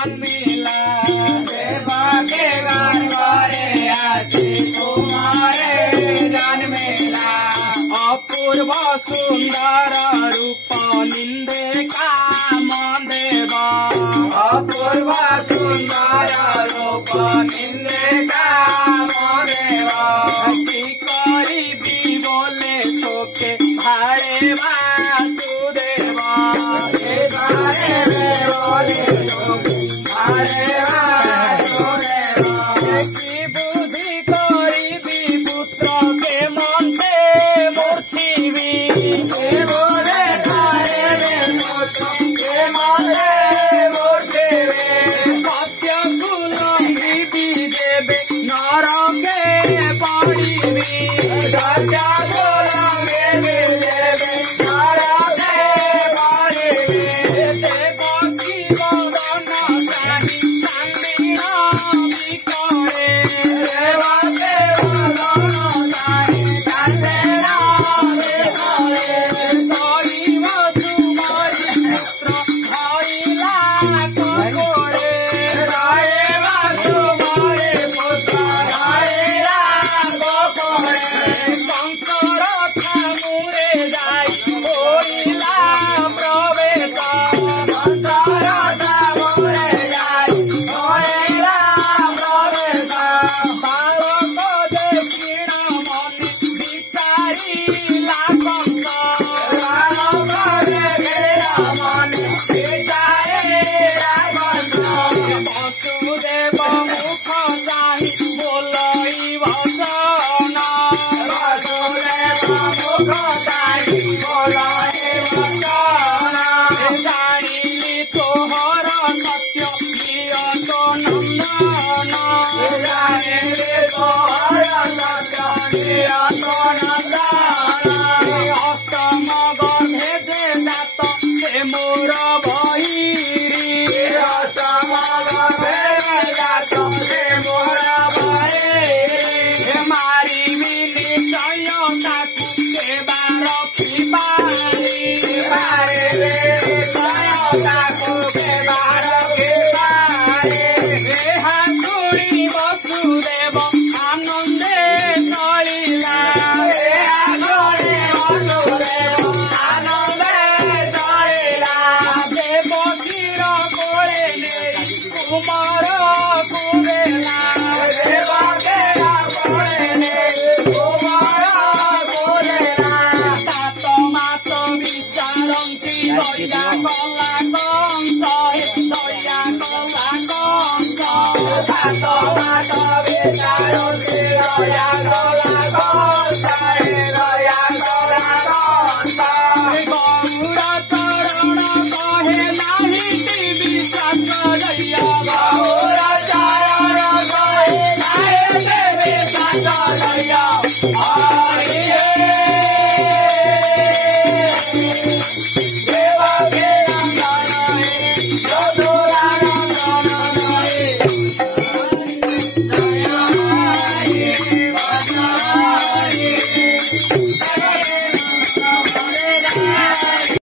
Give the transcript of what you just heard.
जन्मिला देवा के गर्भरे आसी कुमारे जन्मिला अपूर्व सुंदर रूप निंदे काम देव अपूर्व सुंदर रूप निंदे काम देव की करी बोले तोके भाड़े वासुदेव भाड़े बोले तोके भाड़े वासुदेव की बुद्धि करी पुत्र के मनते मूर्तिवी बोले भाड़े पुत्र के मनते मूर्तिवी सत्य कुलंगी देवे नरके पड़िवी सत्य Ah